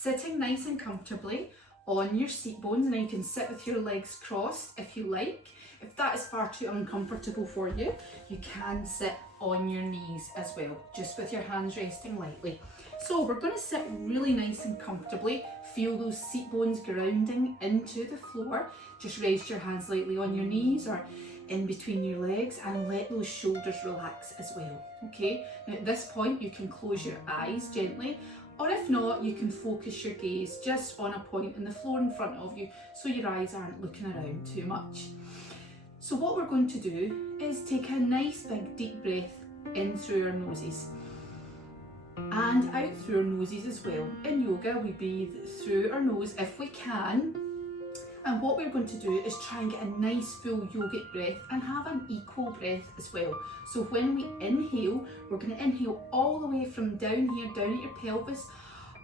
Sitting nice and comfortably on your seat bones. Now you can sit with your legs crossed if you like. If that is far too uncomfortable for you, you can sit on your knees as well, just with your hands resting lightly. So we're going to sit really nice and comfortably. Feel those seat bones grounding into the floor. Just rest your hands lightly on your knees or in between your legs and let those shoulders relax as well. Okay, now at this point you can close your eyes gently, or if not, you can focus your gaze just on a point in the floor in front of you so your eyes aren't looking around too much. So what we're going to do is take a nice big deep breath in through our noses and out through our noses as well. In yoga we breathe through our nose if we can, and what we're going to do is try and get a nice full yogic breath and have an equal breath as well. So when we inhale, we're going to inhale all the way from down here, down at your pelvis,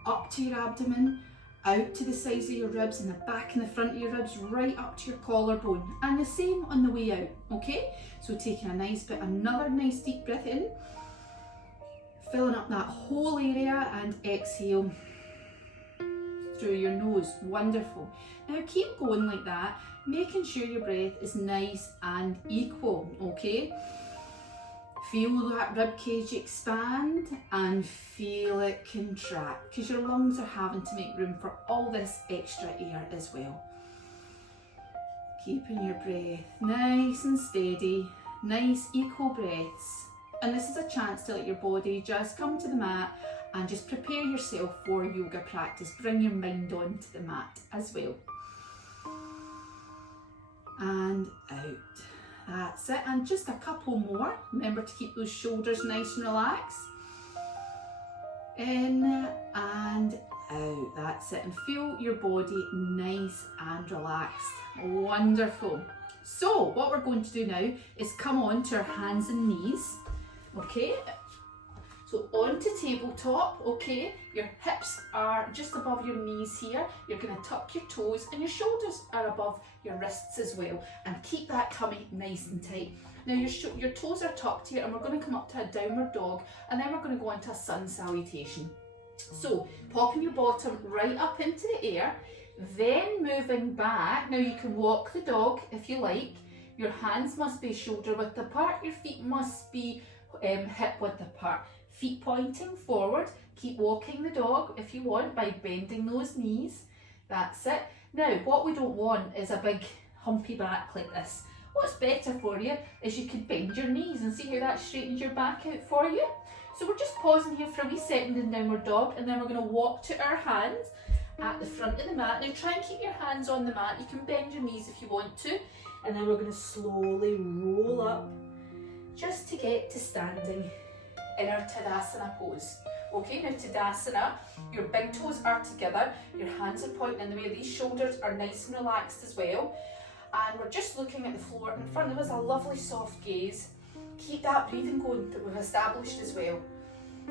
up to your abdomen, out to the sides of your ribs and the back and the front of your ribs, right up to your collarbone, and the same on the way out. Okay, so taking a nice bit, another nice deep breath in, filling up that whole area, and exhale through your nose. Wonderful. Now keep going like that, making sure your breath is nice and equal. Okay, feel that rib cage expand and feel it contract, because your lungs are having to make room for all this extra air as well. Keeping your breath nice and steady, nice equal breaths. And this is a chance to let your body just come to the mat and just prepare yourself for yoga practice. Bring your mind onto the mat as well. And out. That's it, and just a couple more. Remember to keep those shoulders nice and relaxed. In and out. That's it, and feel your body nice and relaxed. Wonderful. So what we're going to do now is come on to our hands and knees. Okay, so onto tabletop. Okay, your hips are just above your knees here. You're going to tuck your toes and your shoulders are above your wrists as well, and keep that tummy nice and tight. Now your toes are tucked here, and we're going to come up to a downward dog, and then we're going to go into a sun salutation. So popping your bottom right up into the air, then moving back. Now you can walk the dog if you like. Your hands must be shoulder width apart, your feet must be hip width apart. Feet pointing forward. Keep walking the dog if you want by bending those knees. That's it. Now what we don't want is a big humpy back like this. What's better for you is you could bend your knees and see how that straightens your back out for you. So we're just pausing here for a wee second in downward dog, and then we're going to walk to our hands at the front of the mat. Now try and keep your hands on the mat. You can bend your knees if you want to, and then we're going to slowly roll up just to get to standing in our Tadasana pose. Okay, now Tadasana, your big toes are together, your hands are pointing in the way, these shoulders are nice and relaxed as well, and we're just looking at the floor in front of us, a lovely soft gaze. Keep that breathing going that we've established as well.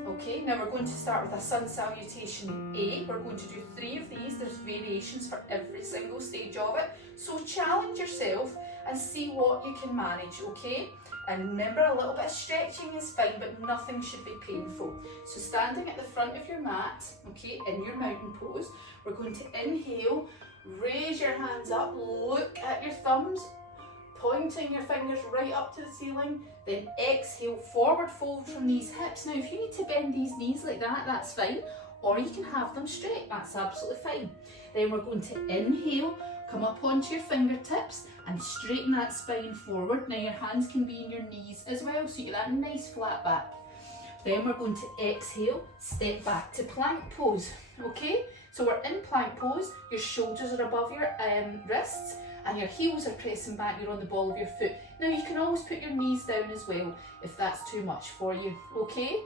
Okay, now we're going to start with a sun salutation A. We're going to do 3 of these. There's variations for every single stage of it, so challenge yourself and see what you can manage. Okay, and remember, a little bit of stretching is fine, but nothing should be painful. So standing at the front of your mat, okay, in your mountain pose, we're going to inhale, raise your hands up, look at your thumbs, pointing your fingers right up to the ceiling, then exhale, forward fold from these hips. Now if you need to bend these knees like that, that's fine, or you can have them straight, that's absolutely fine. Then we're going to inhale, come up onto your fingertips and straighten that spine forward. Now your hands can be in your knees as well, so you get that nice flat back. Then we're going to exhale, step back to plank pose. Okay, so we're in plank pose, your shoulders are above your wrists and your heels are pressing back, you're on the ball of your foot. Now you can always put your knees down as well if that's too much for you. Okay,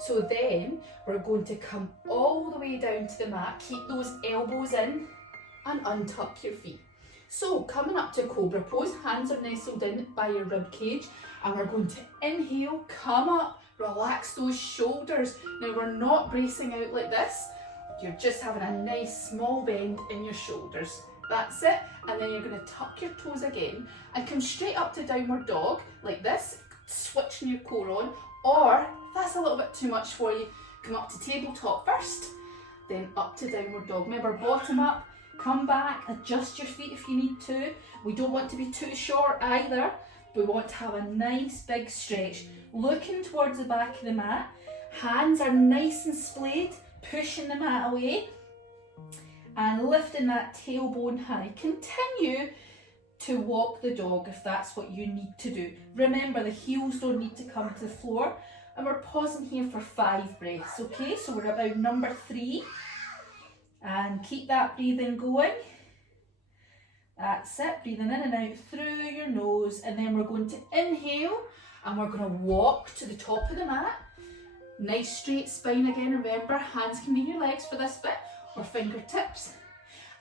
so then we're going to come all the way down to the mat, keep those elbows in and untuck your feet. So coming up to Cobra pose, hands are nestled in by your rib cage, and we're going to inhale, come up, relax those shoulders. Now we're not bracing out like this, you're just having a nice small bend in your shoulders. That's it, and then you're going to tuck your toes again and come straight up to downward dog like this, switching your core on, or if that's a little bit too much for you, come up to tabletop first then up to downward dog. Remember, bottom up, come back, adjust your feet if you need to. We don't want to be too short either. We want to have a nice big stretch. Looking towards the back of the mat, hands are nice and splayed, pushing the mat away and lifting that tailbone high. Continue to walk the dog if that's what you need to do. Remember, the heels don't need to come to the floor, and we're pausing here for 5 breaths, okay? So we're about number 3, and keep that breathing going. That's it, breathing in and out through your nose, and then we're going to inhale and we're going to walk to the top of the mat. Nice straight spine again, remember, hands can be your legs for this bit, or fingertips.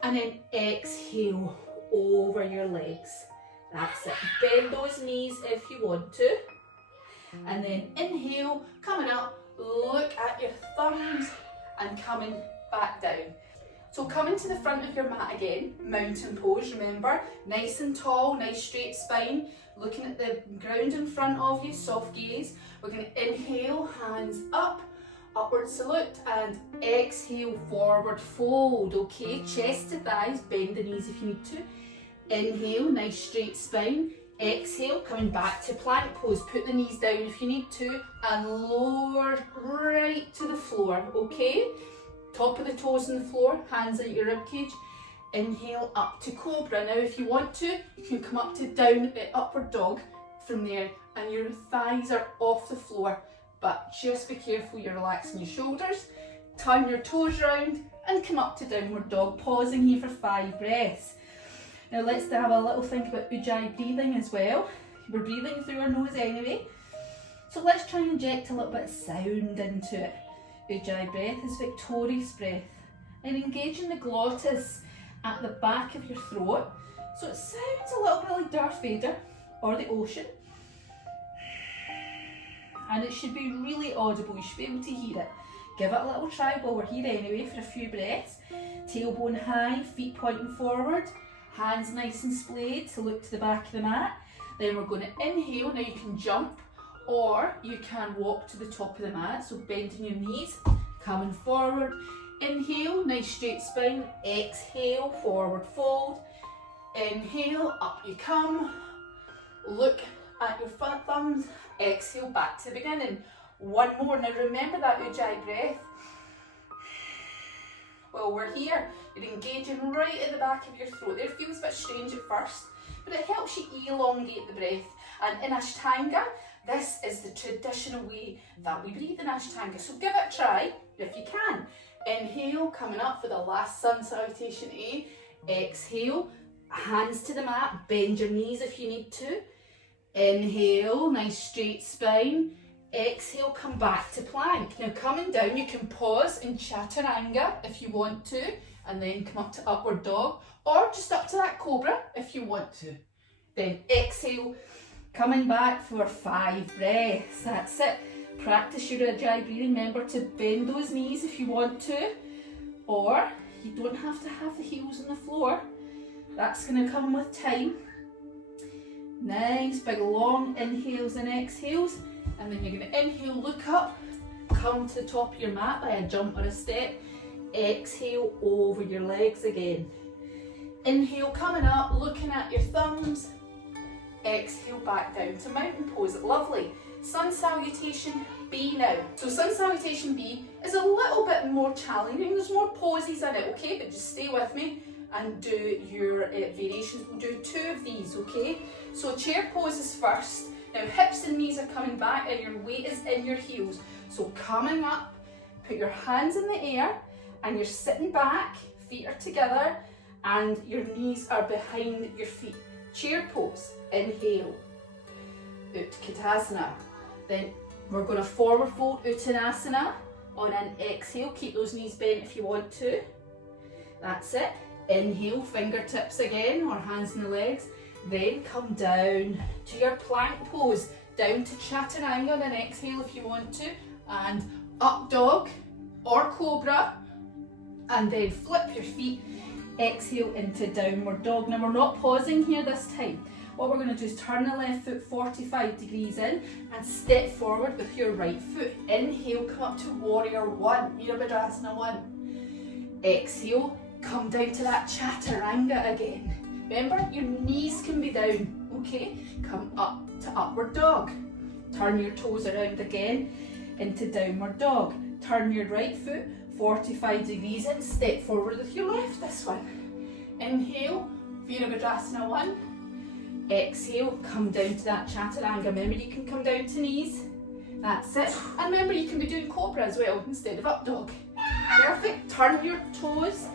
And then exhale over your legs. That's it. Bend those knees if you want to. And then inhale, coming up, look at your thumbs and coming back down. So coming to the front of your mat again, mountain pose, remember, nice and tall, nice straight spine, looking at the ground in front of you, soft gaze. We're going to inhale, hands up, upward salute, and exhale, forward fold, okay? Chest to thighs, bend the knees if you need to. Inhale, nice straight spine. Exhale, coming back to plank pose. Put the knees down if you need to, and lower right to the floor, okay? Top of the toes on the floor, hands at your ribcage. Inhale, up to cobra. Now if you want to, you can come up to down, upward dog from there, and your thighs are off the floor, but just be careful you're relaxing your shoulders. Turn your toes round and come up to downward dog, pausing here for 5 breaths. Now let's have a little think about Ujjayi breathing as well. We're breathing through our nose anyway, so let's try and inject a little bit of sound into it. Ujjayi breath is victorious breath, and engaging the glottis at the back of your throat, so it sounds a little bit like Darth Vader or the ocean, and it should be really audible. You should be able to hear it. Give it a little try while we're here anyway for a few breaths. Tailbone high, feet pointing forward, hands nice and splayed to look to the back of the mat. Then we're going to inhale. Now you can jump or you can walk to the top of the mat, so bending your knees, coming forward. Inhale, nice straight spine. Exhale, forward fold. Inhale, up you come. Look at your thumbs. Exhale, back to the beginning. One more. Now remember that Ujjayi breath. Well, we're here. You're engaging right at the back of your throat. There feels a bit strange at first, but it helps you elongate the breath. And in Ashtanga, this is the traditional way that we breathe in Ashtanga. So give it a try if you can. Inhale, coming up for the last sun salutation A. Exhale, hands to the mat, bend your knees if you need to. Inhale, nice straight spine. Exhale, come back to plank. Now coming down, you can pause in Chaturanga if you want to, and then come up to upward dog, or just up to that cobra if you want to. Then exhale, coming back for 5 breaths. That's it. Practice your Ujjayi breathing. Remember to bend those knees if you want to, or you don't have to have the heels on the floor. That's going to come with time. Nice big long inhales and exhales, and then you're going to inhale, look up, come to the top of your mat by a jump or a step. Exhale over your legs again. Inhale, coming up, looking at your thumbs. Exhale, back down to mountain pose. Lovely. Sun salutation B now. So sun salutation B is a little bit more challenging. There's more poses in it, okay? But just stay with me and do your variations. We'll do 2 of these, okay? So chair poses first. Now hips and knees are coming back and your weight is in your heels. So coming up, put your hands in the air and you're sitting back, feet are together and your knees are behind your feet. Chair pose, inhale, Utkatasana. Then we're going to forward fold Uttanasana on an exhale. Keep those knees bent if you want to. That's it. Inhale, fingertips again, or hands in the legs. Then come down to your plank pose, down to Chaturanga on an exhale if you want to, and up dog or cobra, and then flip your feet, exhale into downward dog. Now we're not pausing here this time. What we're going to do is turn the left foot 45 degrees in and step forward with your right foot. Inhale, come up to warrior 1, Virabhadrasana 1. Exhale, come down to that chaturanga again. Remember, your knees can be down, okay? Come up to upward dog. Turn your toes around again into downward dog. Turn your right foot 45 degrees in, step forward with your left, this one. Inhale, Virabhadrasana 1. Exhale, come down to that chaturanga. Remember, you can come down to knees. That's it. And remember, you can be doing cobra as well instead of up dog. Perfect. Turn your toes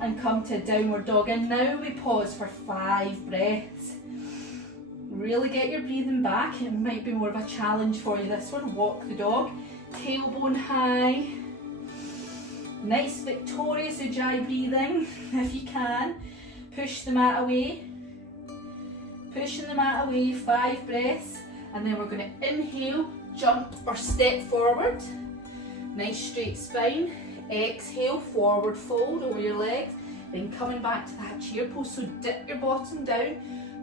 and come to downward dog. And now we pause for 5 breaths. Really get your breathing back. It might be more of a challenge for you, this one. Walk the dog. Tailbone high. Nice victorious Ujjayi breathing, if you can. Push the mat away. Pushing the mat away, 5 breaths. And then we're going to inhale, jump or step forward. Nice straight spine. Exhale, forward fold over your legs. Then coming back to that chair pose. So dip your bottom down,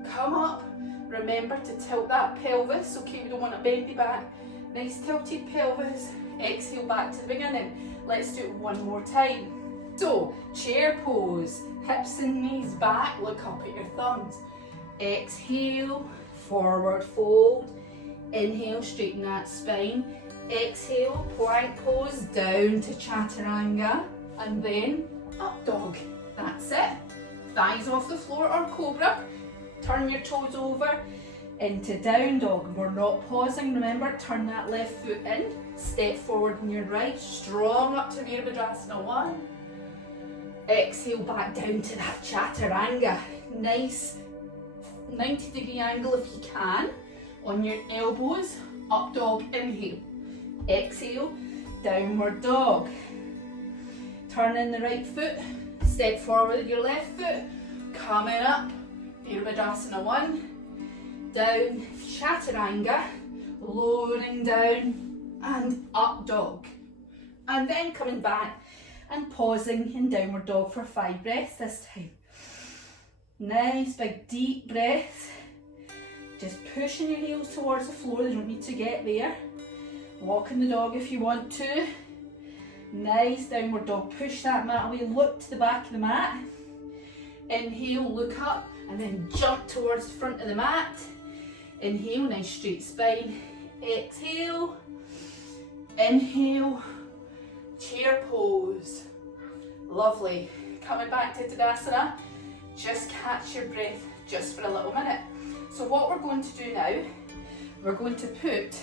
come up. Remember to tilt that pelvis, okay? We don't want a bendy back. Nice tilted pelvis. Exhale back to the beginning. Let's do it one more time. So, chair pose, hips and knees back, look up at your thumbs. Exhale, forward fold. Inhale, straighten that spine. Exhale, plank pose, down to chaturanga. And then up dog. That's it. Thighs off the floor or cobra. Turn your toes over into down dog. We're not pausing, remember, turn that left foot in, step forward in your right, strong up to Virabhadrasana 1. Exhale back down to that chaturanga. Nice 90-degree angle if you can. On your elbows, up dog, inhale. Exhale, downward dog. Turn in the right foot, step forward with your left foot, coming up, Virabhadrasana 1. Down, chaturanga, lowering down and up dog. And then coming back and pausing in downward dog for 5 breaths this time. Nice big deep breath. Just pushing your heels towards the floor, they don't need to get there. Walking the dog if you want to. Nice downward dog, push that mat away, look to the back of the mat. Inhale, look up and then jump towards the front of the mat. Inhale, nice straight spine. Exhale, inhale, chair pose. Lovely. Coming back to Tadasana, just catch your breath just for a little minute. So what we're going to do now, we're going to put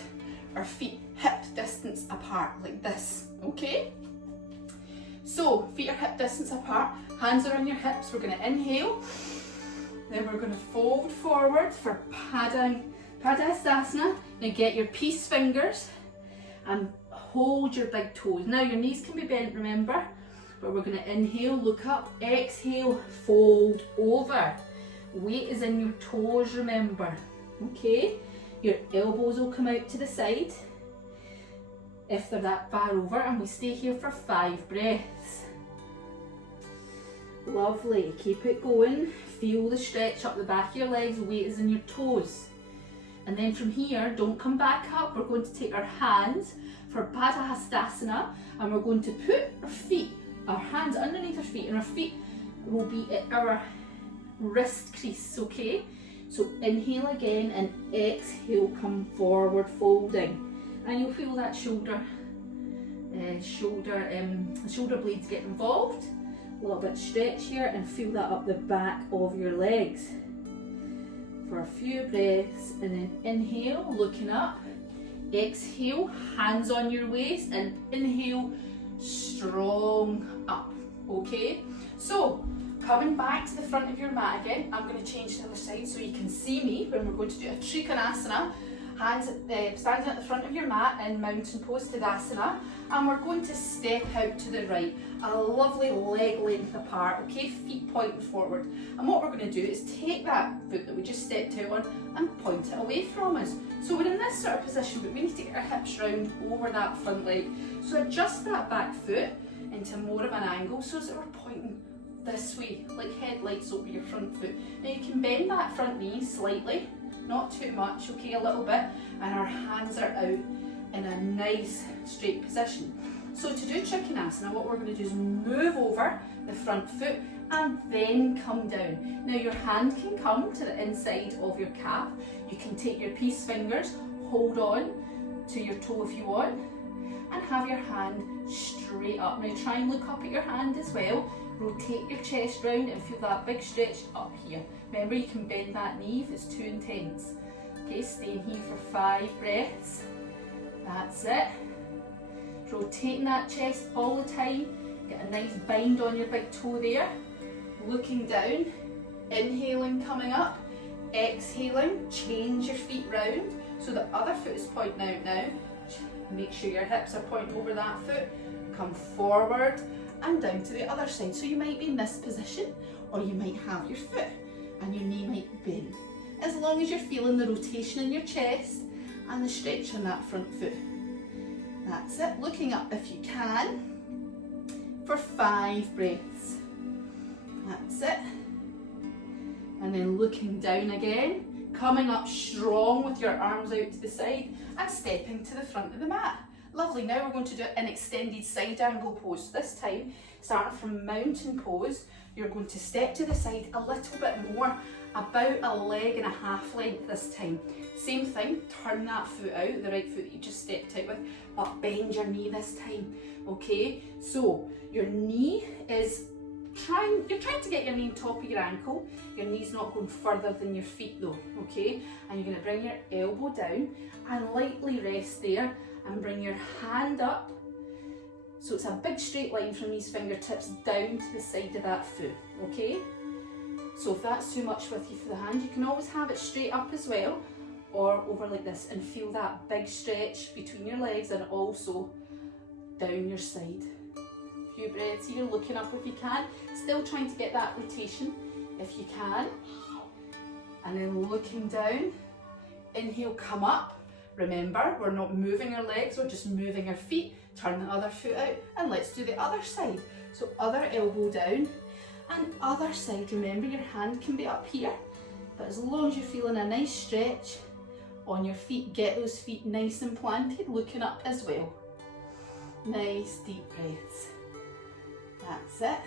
our feet hip distance apart like this, okay? So feet are hip distance apart, hands are on your hips. We're going to inhale. Then we're going to fold forward for Padasana. Now get your peace fingers and hold your big toes. Now your knees can be bent, remember, but we're going to inhale, look up, exhale, fold over. Weight is in your toes, remember, okay? Your elbows will come out to the side if they're that far over, and we stay here for 5 breaths. Lovely, keep it going. Feel the stretch up the back of your legs, weight is in your toes. And then from here, don't come back up. We're going to take our hands for Padahastasana, and we're going to put our feet, our hands underneath our feet, and our feet will be at our wrist crease, okay? So inhale again and exhale, come forward, folding. And you'll feel that shoulder blades get involved. A little bit stretch here and feel that up the back of your legs. For a few breaths, and then inhale, looking up. Exhale, hands on your waist, and inhale, strong up, okay? So, coming back to the front of your mat again, I'm going to change to the other side so you can see me when we're going to do a Trikonasana. Hands standing at the front of your mat in mountain pose Tadasana, and we're going to step out to the right, a lovely leg length apart, okay, feet pointing forward. And what we're going to do is take that foot that we just stepped out on and point it away from us. So we're in this sort of position, but we need to get our hips round over that front leg. So adjust that back foot into more of an angle so that we're pointing this way, like headlights over your front foot. Now you can bend that front knee slightly, not too much, okay, a little bit, and our hands are out in a nice straight position. So to do Trikonasana, what we're going to do is move over the front foot and then come down. Now your hand can come to the inside of your calf. You can take your peace fingers, hold on to your toe if you want, and have your hand straight up. Now try and look up at your hand as well. Rotate your chest round and feel that big stretch up here. Remember, you can bend that knee if it's too intense. Okay, stay in here for 5 breaths. That's it. Rotating that chest all the time. Get a nice bind on your big toe there. Looking down, inhaling, coming up, exhaling, change your feet round so the other foot is pointing out now. Make sure your hips are pointing over that foot. Come forward and down to the other side. So you might be in this position, or you might have your foot and your knee might bend. As long as you're feeling the rotation in your chest and the stretch on that front foot. That's it. Looking up if you can for 5 breaths. That's it. And then looking down again, coming up strong with your arms out to the side and stepping to the front of the mat. Lovely. Now we're going to do an extended side angle pose. This time, starting from mountain pose, you're going to step to the side a little bit more, about a leg and a half length this time. Same thing, turn that foot out, the right foot that you just stepped out with, but bend your knee this time. Okay, so your knee is you're trying to get your knee on top of your ankle. Your knee's not going further than your feet though, okay? And you're going to bring your elbow down and lightly rest there and bring your hand up. So it's a big straight line from these fingertips down to the side of that foot, okay? So if that's too much with you for the hand, you can always have it straight up as well, or over like this, and feel that big stretch between your legs and also down your side. A few breaths here, looking up if you can, still trying to get that rotation if you can, and then looking down. Inhale, come up. Remember, we're not moving our legs, we're just moving our feet. Turn the other foot out, and let's do the other side. So other elbow down and other side. Remember, your hand can be up here, but as long as you're feeling a nice stretch on your feet, get those feet nice and planted, looking up as well. Nice deep breaths. That's it.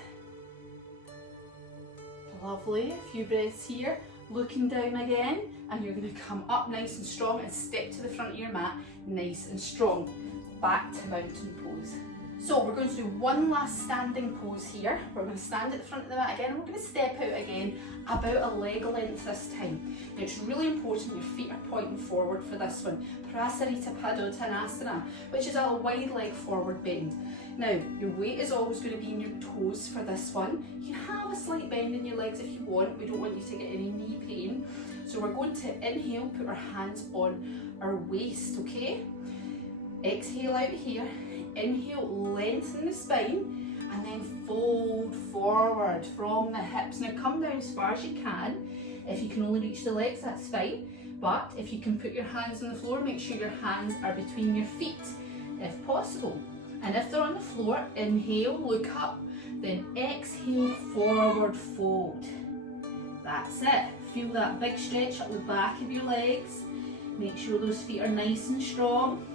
Lovely. A few breaths here. Looking down again, and you're going to come up nice and strong and step to the front of your mat nice and strong. Back to mountain pose. So we're going to do one last standing pose here. We're going to stand at the front of the mat again, and we're going to step out again about a leg length this time. Now it's really important your feet are pointing forward for this one. Prasarita Padottanasana, which is a wide leg forward bend. Now your weight is always going to be in your toes for this one. You can have a slight bend in your legs if you want. We don't want you to get any knee pain. So we're going to inhale, put our hands on our waist, okay? Exhale out here. Inhale, lengthen the spine, and then fold forward from the hips. Now come down as far as you can. If you can only reach the legs, that's fine. But if you can put your hands on the floor, make sure your hands are between your feet, if possible. And if they're on the floor, inhale, look up, then exhale, forward fold. That's it. Feel that big stretch up the back of your legs. Make sure those feet are nice and strong.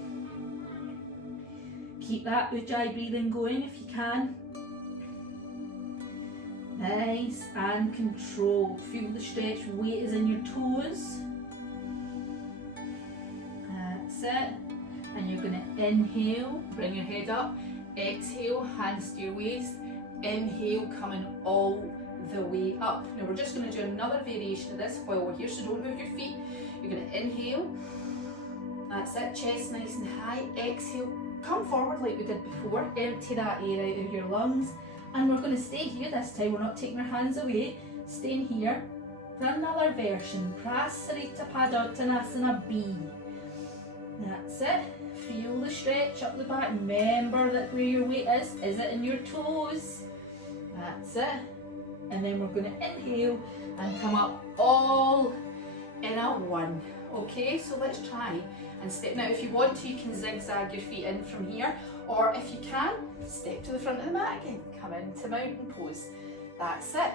Keep that Ujjayi breathing going if you can. Nice and controlled. Feel the stretch, weight is in your toes. That's it. And you're going to inhale, bring your head up. Exhale, hands to your waist. Inhale, coming all the way up. Now we're just going to do another variation of this while we're here, so don't move your feet. You're going to inhale. That's it, chest nice and high. Exhale. Come forward like we did before, empty that air out of your lungs, and we're going to stay here this time. We're not taking our hands away, staying here for another version. Prasarita Padottanasana B. That's it. Feel the stretch up the back. Remember that where your weight is it in your toes? That's it. And then we're going to inhale and come up all in a one. Okay, so let's try and step. Now if you want to, you can zigzag your feet in from here, or if you can, step to the front of the mat again, come into mountain pose. That's it.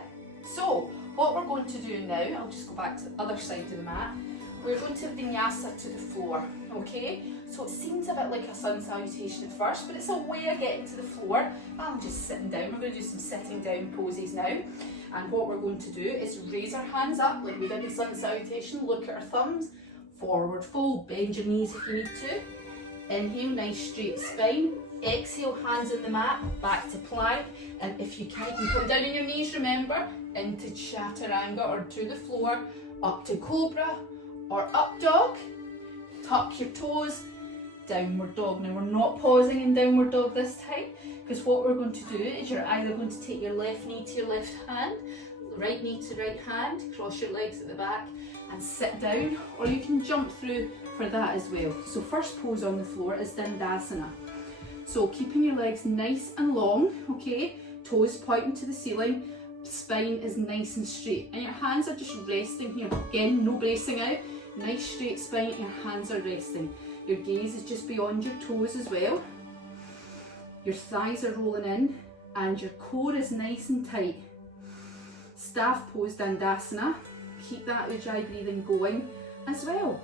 So what we're going to do now, I'll just go back to the other side of the mat. we're going to vinyasa to the floor, okay? So it seems a bit like a sun salutation at first, but it's a way of getting to the floor. I'm just sitting down. We're going to do some sitting down poses now. And what we're going to do is raise our hands up like we did in sun salutation. Look at our thumbs. Forward fold. Bend your knees if you need to. Inhale, nice straight spine. Exhale, hands on the mat, back to plank. And if you can, you can come down on your knees, remember, into chaturanga or to the floor, up to cobra or up dog. Tuck your toes, downward dog. Now we're not pausing in downward dog this time, because what we're going to do is you're either going to take your left knee to your left hand, right knee to right hand, cross your legs at the back and sit down, or you can jump through for that as well. So first pose on the floor is Dandasana. So keeping your legs nice and long, okay, toes pointing to the ceiling, spine is nice and straight, and your hands are just resting here. Again, no bracing out, nice straight spine, your hands are resting. Your gaze is just beyond your toes as well. Your thighs are rolling in and your core is nice and tight. Staff pose Dandasana. Keep that Ujjayi breathing going as well.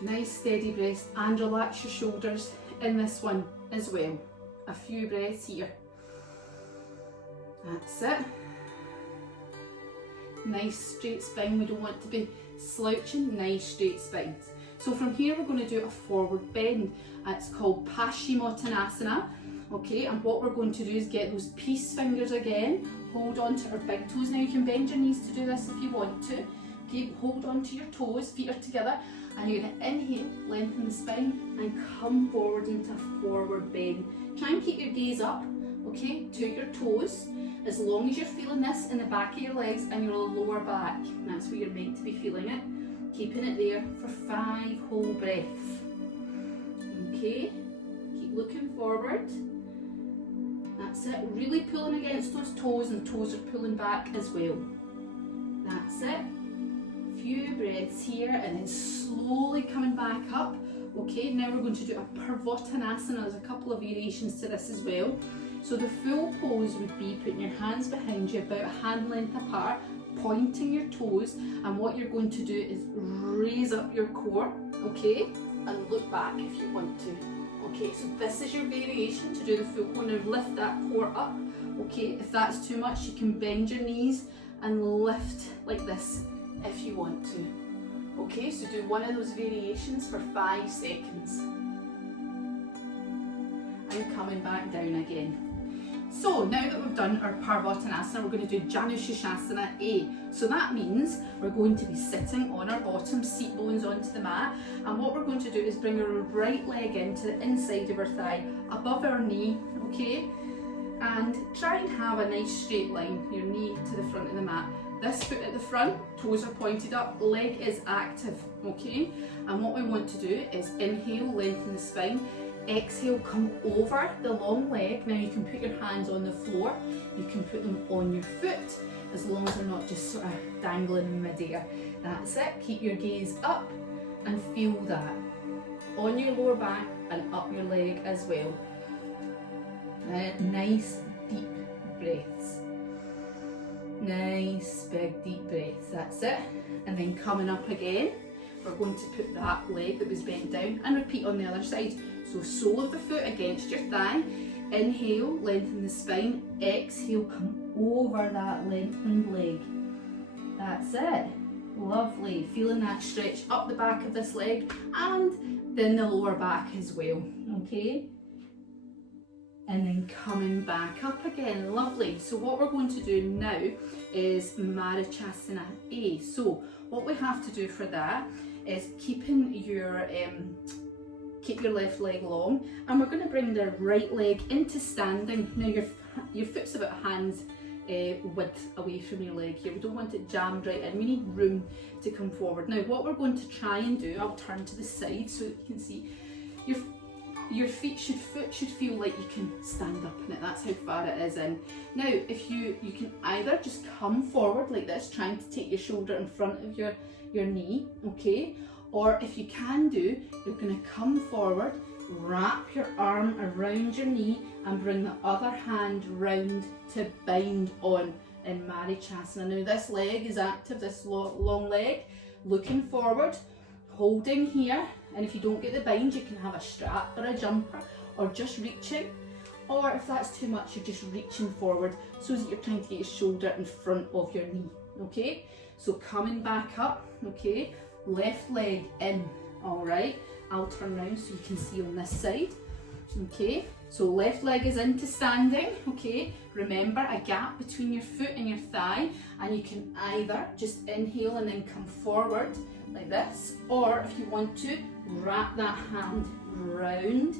Nice steady breaths and relax your shoulders in this one as well. A few breaths here. That's it. Nice straight spine. We don't want to be slouching. Nice straight spines. So from here we're going to do a forward bend. It's called Paschimottanasana. Okay, and what we're going to do is get those peace fingers again. Hold on to our big toes. Now you can bend your knees to do this if you want to. Okay, hold on to your toes, feet are together, and you're going to inhale, lengthen the spine, and come forward into a forward bend. Try and keep your gaze up, okay, to your toes, as long as you're feeling this in the back of your legs and your lower back. That's where you're meant to be feeling it. Keeping it there for 5 whole breaths. Okay, keep looking forward. That's it, really pulling against those toes, and toes are pulling back as well. That's it. Few breaths here, and then slowly coming back up. Okay, now we're going to do a Purvottanasana. There's a couple of variations to this as well. So the full pose would be putting your hands behind you about a hand length apart, pointing your toes, and what you're going to do is raise up your core, okay, and look back if you want to. Okay, so this is your variation to do the full core. Now lift that core up, okay. If that's too much, you can bend your knees and lift like this if you want to. Okay, so do one of those variations for 5 seconds. And coming back down again. So now that we've done our Purvottanasana, we're going to do Janushirasana A. So that means we're going to be sitting on our bottom, seat bones onto the mat, and what we're going to do is bring our right leg into the inside of our thigh, above our knee, okay? And try and have a nice straight line, your knee to the front of the mat. This foot at the front, toes are pointed up, leg is active, okay? And what we want to do is inhale, lengthen the spine. Exhale, come over the long leg. Now you can put your hands on the floor, you can put them on your foot, as long as they're not just sort of dangling in midair. That's it, keep your gaze up and feel that. On your lower back and up your leg as well. Nice deep breaths. Nice big deep breaths, that's it. And then coming up again, we're going to put that leg that was bent down and repeat on the other side. So sole of the foot against your thigh, inhale, lengthen the spine, exhale, come over that lengthened leg. That's it. Lovely, feeling that stretch up the back of this leg and then the lower back as well, okay? And then coming back up again, lovely. So what we're going to do now is Marichyasana A. So what we have to do for that is keep your left leg long, and we're going to bring the right leg into standing. Now your foot's about a hand's width away from your leg here. We don't want it jammed right in, we need room to come forward. Now what we're going to try and do, I'll turn to the side so that you can see, your foot should feel like you can stand up in it. That's how far it is in. Now if you can either just come forward like this, trying to take your shoulder in front of your knee, okay? Or if you can do, you're going to come forward, wrap your arm around your knee and bring the other hand round to bind on in Marichyasana. Now this leg is active, this long leg, looking forward, holding here, and if you don't get the bind, you can have a strap or a jumper, or just reaching, or if that's too much, you're just reaching forward so that you're trying to get your shoulder in front of your knee, okay? So coming back up, okay, left leg in, all right? I'll turn around so you can see on this side, okay? So left leg is into standing, okay? Remember, a gap between your foot and your thigh, and you can either just inhale and then come forward like this, or if you want to, wrap that hand round,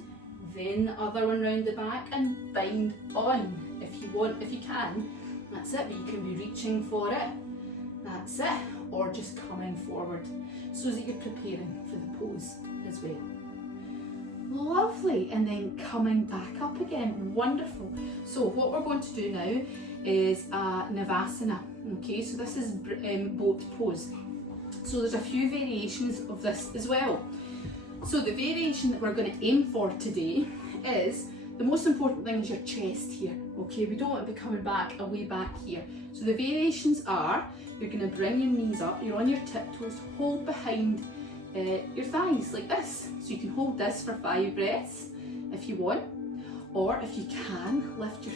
then the other one round the back and bind on. If you want, if you can, that's it, but you can be reaching for it, that's it, or just coming forward so that you're preparing for the pose as well. Lovely, and then coming back up again, wonderful. So what we're going to do now is Navasana, okay, so this is boat pose. So there's a few variations of this as well. So the variation that we're going to aim for today is, the most important thing is your chest here, okay? We don't want to be coming back, away back here. So the variations are, you're going to bring your knees up, you're on your tiptoes, hold behind your thighs like this. So you can hold this for 5 breaths if you want, or if you can, lift your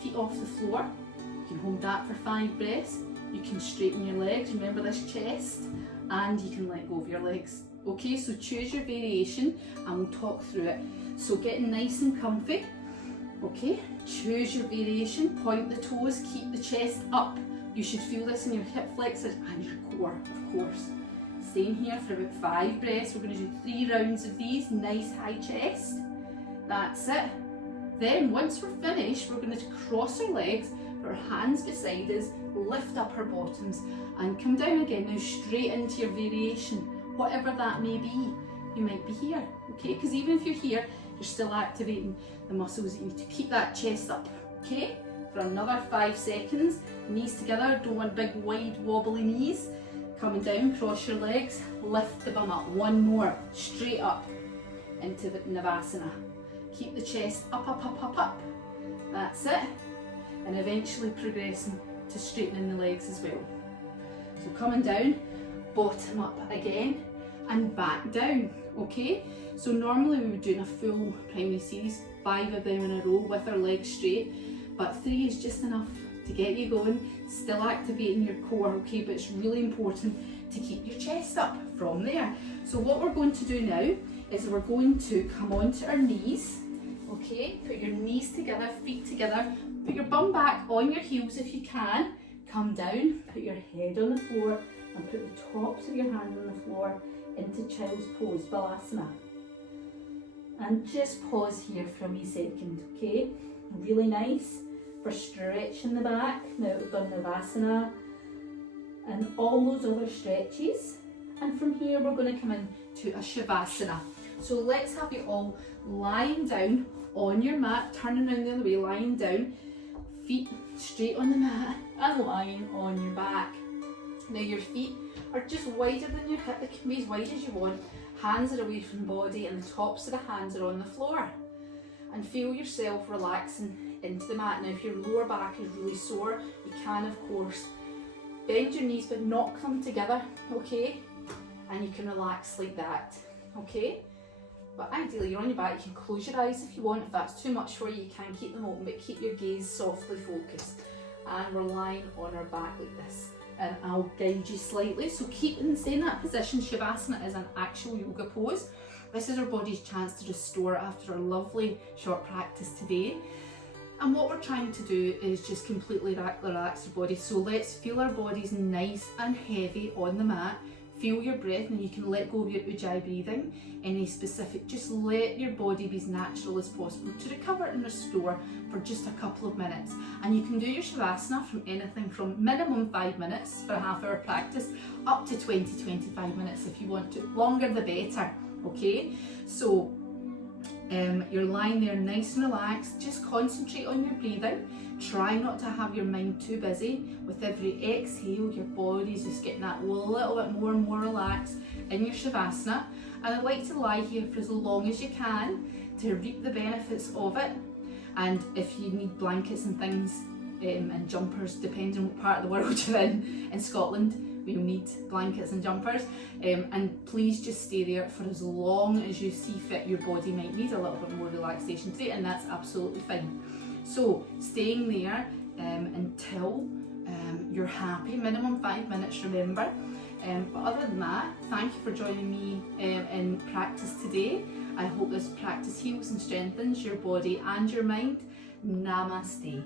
feet off the floor. You can hold that for 5 breaths. You can straighten your legs, remember this chest, and you can let go of your legs. Okay, so choose your variation and we'll talk through it. So getting nice and comfy, okay, choose your variation, point the toes, keep the chest up. You should feel this in your hip flexors and your core, of course. Staying here for about 5 breaths. We're going to do 3 rounds of these, nice high chest. That's it. Then once we're finished, we're going to cross our legs, put our hands beside us, lift up our bottoms and come down again. Now straight into your variation, whatever that may be. You might be here, okay? Because even if you're here, you're still activating the muscles that you need to keep that chest up, okay? For another 5 seconds, knees together, don't want big wide wobbly knees. Coming down, cross your legs, lift the bum up. One more, straight up into the Navasana. Keep the chest up, up, up, up, up. That's it. And eventually progressing to straightening the legs as well. So coming down, bottom up again and back down, okay? So normally we would do in a full primary series, 5 of them in a row with our legs straight, but 3 is just enough to get you going, still activating your core, okay? But it's really important to keep your chest up from there. So what we're going to do now is we're going to come onto our knees, okay? Put your knees together, feet together, put your bum back on your heels if you can, come down, put your head on the floor and put the tops of your hands on the floor into child's pose, Balasana. And just pause here for a wee second, okay? Really nice for stretching the back. Now we've done Navasana and all those other stretches. And from here we're going to come into a Shavasana. So let's have you all lying down on your mat, turning around the other way, lying down, feet straight on the mat and lying on your back. Now your feet are just wider than your hip, they can be as wide as you want. Hands are away from the body and the tops of the hands are on the floor. And feel yourself relaxing into the mat. Now if your lower back is really sore, you can of course bend your knees but not come together, okay? And you can relax like that, okay? But ideally you're on your back, you can close your eyes if you want. If that's too much for you, you can keep them open, but keep your gaze softly focused. And we're lying on our back like this. And I'll guide you slightly. So keep and stay in that position. Shavasana is an actual yoga pose. This is our body's chance to restore after a lovely short practice today. And what we're trying to do is just completely relax our body. So let's feel our bodies nice and heavy on the mat. Feel your breath, and you can let go of your Ujjayi breathing. Any specific, just let your body be as natural as possible to recover and restore for just a couple of minutes. And you can do your Shavasana from anything from minimum 5 minutes for a half-hour practice up to 20-25 minutes if you want to. Longer the better, okay? So you're lying there nice and relaxed. Just concentrate on your breathing. Try not to have your mind too busy. With every exhale, your body's just getting that little bit more and more relaxed in your Shavasana. And I'd like to lie here for as long as you can to reap the benefits of it. And if you need blankets and things and jumpers, depending on what part of the world you're in Scotland, we'll need blankets and jumpers, and please just stay there for as long as you see fit. Your body might need a little bit more relaxation today, and that's absolutely fine. So staying there until you're happy, minimum 5 minutes, remember. But other than that, thank you for joining me in practice today. I hope this practice heals and strengthens your body and your mind. Namaste.